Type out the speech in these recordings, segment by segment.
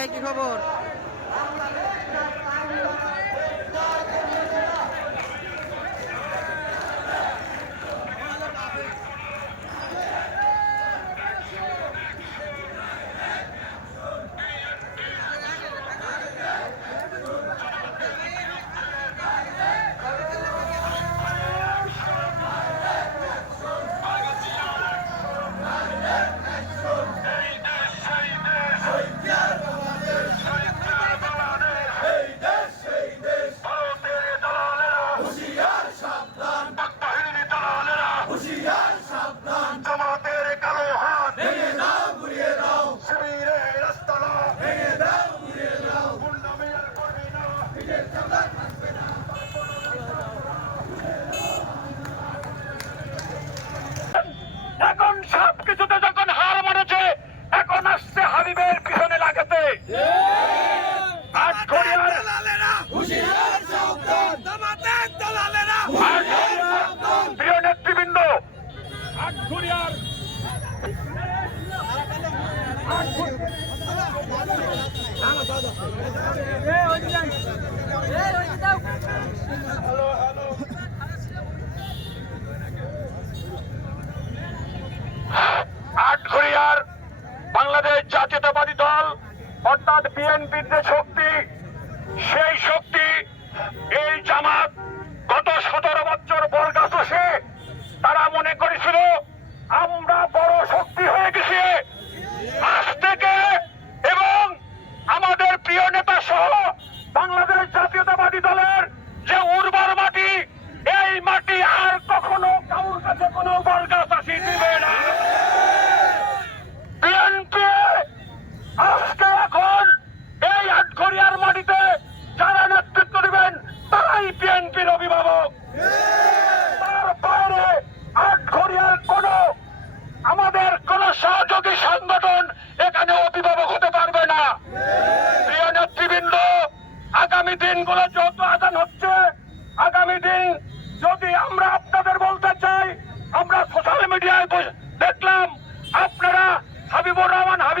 এই কি খবর? আট ঘরিয়ার বাংলাদেশ জাতীয়তাবাদী দল অর্থাৎ বিএনপির যে শক্তি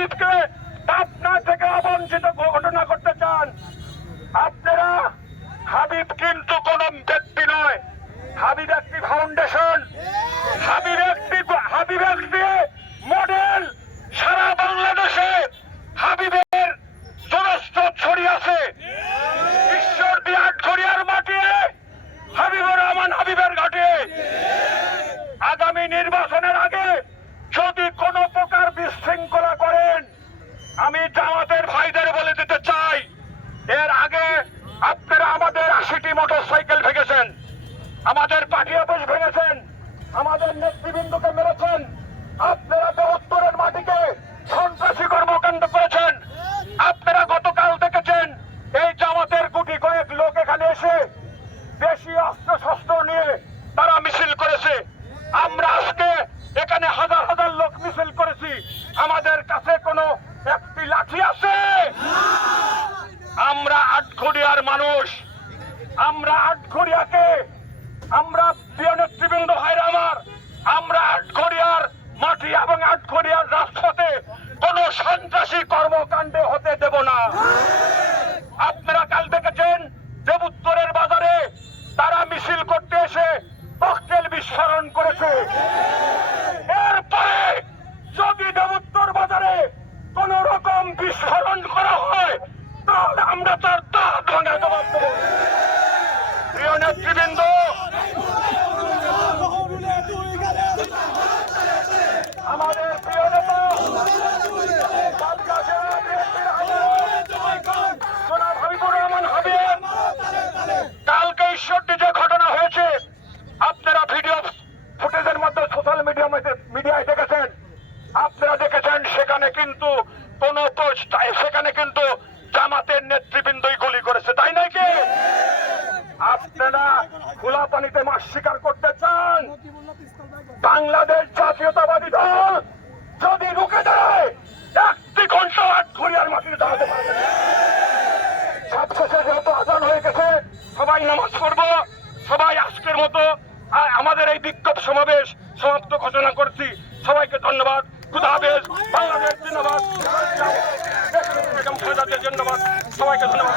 হাবিবকে পাবনা থেকে অবঞ্চিত ঘটনা করতে চান। আপনারা হাবিব কিন্তু কোন ব্যক্তি নয়। হাবিব একটি ফাউন্ডেশন হাবিব একটি হাবিব একটি মডেল সারা বাংলাদেশে। হাবিবের জনস্ত ছড়িয়ে আছে। ঈশ্বর বিরাট ছড়িয়ার মাটিয়ে হাবিবুর রহমান হাবিবের ঘাটে আগামী নির্বাচনের কাছে কোনো একটি লাঠি আছে? আমরা আটঘরিয়ার মানুষ। আমরা আটঘরিয়াকে আমরা প্রিয় নেতৃবৃন্দ ভাইরা আমার, আমরা আটঘরিয়ার মাটি এবং আটঘরিয়ার রাজপথে কোন সন্ত্রাসী কর্মকাণ্ডে হতে দেব না। আপনারা কাল দেখেছেন দেবুত্তরের বাজারে তারা মিছিল করতে এসে ককটেল বিস্ফোরণ করেছে এরপরে যদি দেবুত্তর বাজারে কোন রকম বিস্ফোরণ করা হয় তাহলে আমরা তার দাঁত ভাঙা জবাব দেব প্রিয় নেতৃবৃন্দ আমাদের প্রিয় ঘটনা হয়েছে, আপনারা ভিডিও ফুটেজের মধ্যে, সোশ্যাল মিডিয়া মিডিয়ায় দেখেছেন? আপনারা দেখেছেন, সেখানে কিন্তু কোন সেখানে কিন্তু মতো আমাদের এই বিক্ষোভ সমাবেশ সমাপ্ত ঘোষণা করছি। সবাইকে ধন্যবাদ। খুদা হাফেজ। বাংলাদেশ বেগম ধন্যবাদ সবাইকে ধন্যবাদ।